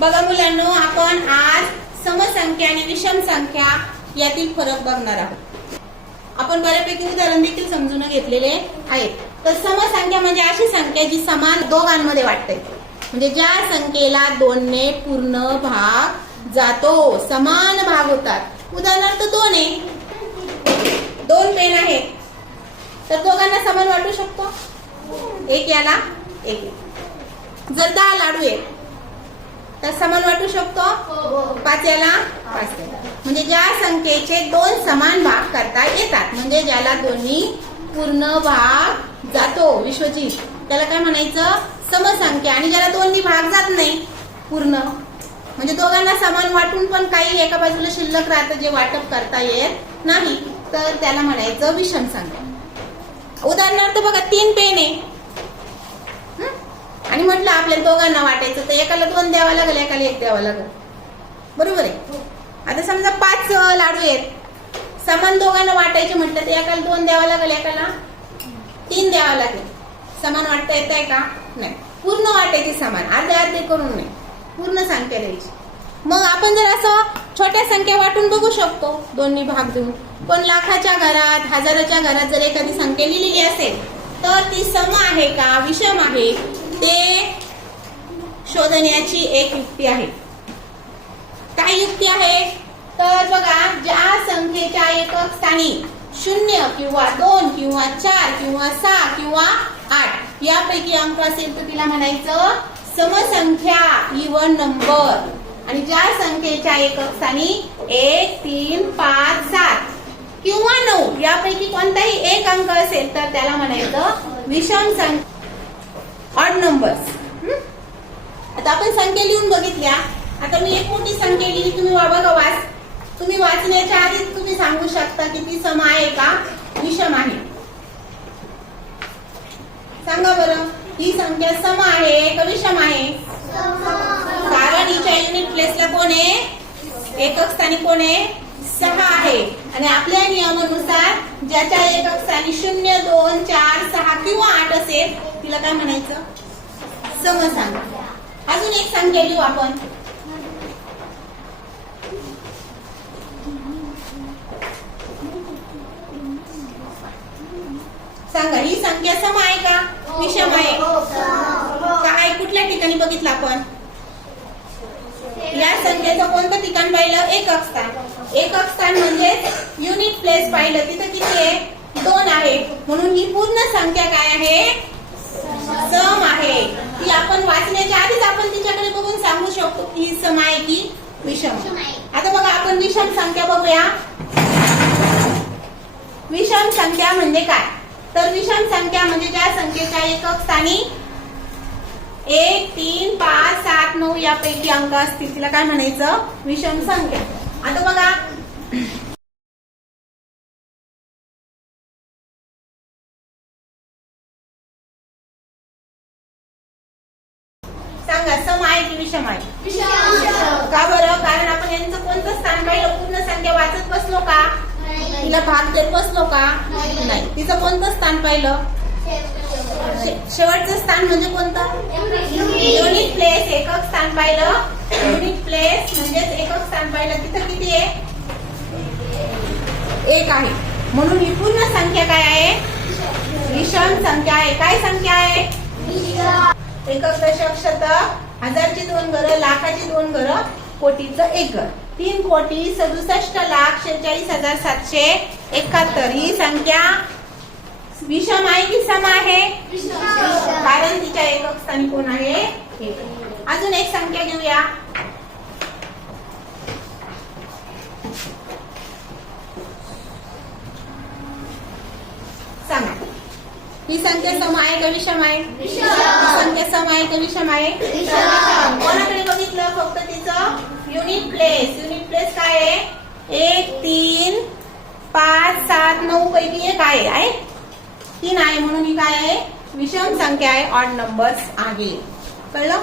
बघा मुलांनो आपण आज समसंख्या आणि विषम संख्या यातील फरक बघणार आहोत. आपण बऱ्यापैकी उदाहरण देखील समजून घेतलेले आहेत. तर समसंख्या म्हणजे अशी संख्या जी समान दोघांमध्ये वाटते. म्हणजे ज्या संख्येला दोनने पूर्ण भाग जातो समान भाग होतात. उदाहरणार्थ दोन आहे दोन पेन आहेत. तर दोघांना समान वाटू शकतो? एक याला एक. जर दहा लाडू आहेत तर समान वाटू शकतो? पाच याला पाच. म्हणजे ज्या संख्येचे दोन समान भाग करता येतात म्हणजे ज्याला दोन्ही पूर्ण भाग जातो विश्वजित. त्याला काय म्हणायचं? समसंख्या. आणि ज्याला दोन्ही भाग जात नाही पूर्ण. म्हणजे दोघांना समान वाटून पण काही एका बाजूला शिल्लक राहतं जे वाटप करता येत नाही. तर त्याला म्हणायचं विषम संख्या. उदाहरणार्थ बघा तीन पेन आहे. हं? आणि म्हटलं आपल्या दोघांना वाटायचं तर एकाला दोन द्यावा लागेल एकाला एक द्यावा लागेल. बरोबर आहे. आता समजा पाच लाडू आहेत. समान दोघांना वाटायचे म्हटलं तर एकाला दोन द्यावा लागेल एकाला तीन द्यावा लागेल. समान वाटता येत आहे का? नाही. पूर्ण वाटायचे समान. अर्धे अर्धे करून नाही. पूर्ण संख्या द्यायची. मग आपण जर असं छोट्या संख्या वाटून बघू शकतो दोन्ही भाग देऊन. पण लाखाच्या घरात हजाराच्या घरात जर एखादी संख्या लिहिलेली असेल तर ती सम आहे का? विषम आहे? ते शोधण्याची एक युक्ती आहे. काय युक्ती आहे? तर बघा ज्या संख्येच्या एकक स्थानी शून्य किंवा दोन किंवा चार किंवा सहा किंवा आठ यापैकी अंक असेल तर तिला म्हणायचं समसंख्या इवन नंबर आणि ज्या संख्येच्या एकक स्थानी एक तीन पाच सात किंवा नऊ यापैकी कोणताही एक अंक असेल तर त्याला म्हणायचं विषम संख्या ऑड नंबर्स आता आपण संख्या सांगितल्या आता मी एक मोठी संख्या लिहिली तुम्ही बघा वाच. तुम्ही वाचण्याच्या आधीच तुम्ही सांगू शकता की ती सम आहे का? विषम आहे. सांगा बरं ही संख्या सम आहे का विषम आहे? कारण हिच्या युनिट प्लेसला कोण आहे? एकक स्थानी कोण आहे? सहा आहे. आणि आपल्या नियमानुसार ज्याच्या एकक स्थानी शून्य दोन चार सहा किंवा आठ असेल तिला काय म्हणायचं? सम सांगा. अजून एक संख्या घेऊ आपण. सांगा ही संख्या सम आहे का? विषम आहे. काय कुठल्या ठिकाणी बघितलं आपण? या संख्येचं कोणतं ठिकाण पाहिलं? एकक स्थान. एकक स्थान म्हणजे युनिट प्लेस पाहिलं. तिथं किती आहे? दोन आहे. म्हणून ही पूर्ण संख्या काय आहे? सम आहे. ती आपण वाचण्याच्या आधीच आपण तिच्याकडे बघून सांगू शकतो की सम आहे की विषम. आता बघा आपण विषम संख्या बघूया. विषम संख्या म्हणजे काय? तर विषम संख्या म्हणजे ज्या संख्येच्या एकक स्थानी एक तीन पाच सात नऊ यापैकी अंक असतील. तिला काय म्हणायचं? विषम संख्या. आता बघा सांगा सम आहे की विषम आहे? का बरं? कारण आपण यांचं कोणतं स्थान पाहिलं? पूर्ण संख्या वाचत बसलो का? तिला भाग देत बसलो का? नाही. तिचं कोणतं स्थान पाहिलं? शेवटचं. स्थान म्हणजे कोणतं? Unit place. एकक स्थान पाहिलं. युनिट प्लेस म्हणजेच एकक स्थान पाहिलं. तिथं किती आहे? एक आहे. म्हणून ही पूर्ण संख्या काय आहे? विषम संख्या आहे. काय एकक दशक शतक हजारची दोन घरं लाखाची दोन घरं कोटीचं एक घर. तीन कोटी सदुसष्ट लाख शेहेचाळीस हजार सातशे एकाहत्तर. ही संख्या विषम आहे. की सम आहे कारण तिच्या एकक स्थानी कोण आहे? अजून एक संख्या घेऊया. सांगा. ही संख्या सम आहे का विषम आहे? संख्या सम आहे का विषम आहे? विषम. कोणाकडे बघितलं फक्त तिचं? युनिट प्लेस युनिट प्लेस काय आहे? एक तीन पाच सात नऊ पैकी एक आहे आहे? तीन आहे म्हणून ही काय आहे? विषम संख्या आहे. ऑड नंबर्स आहे. कळलं?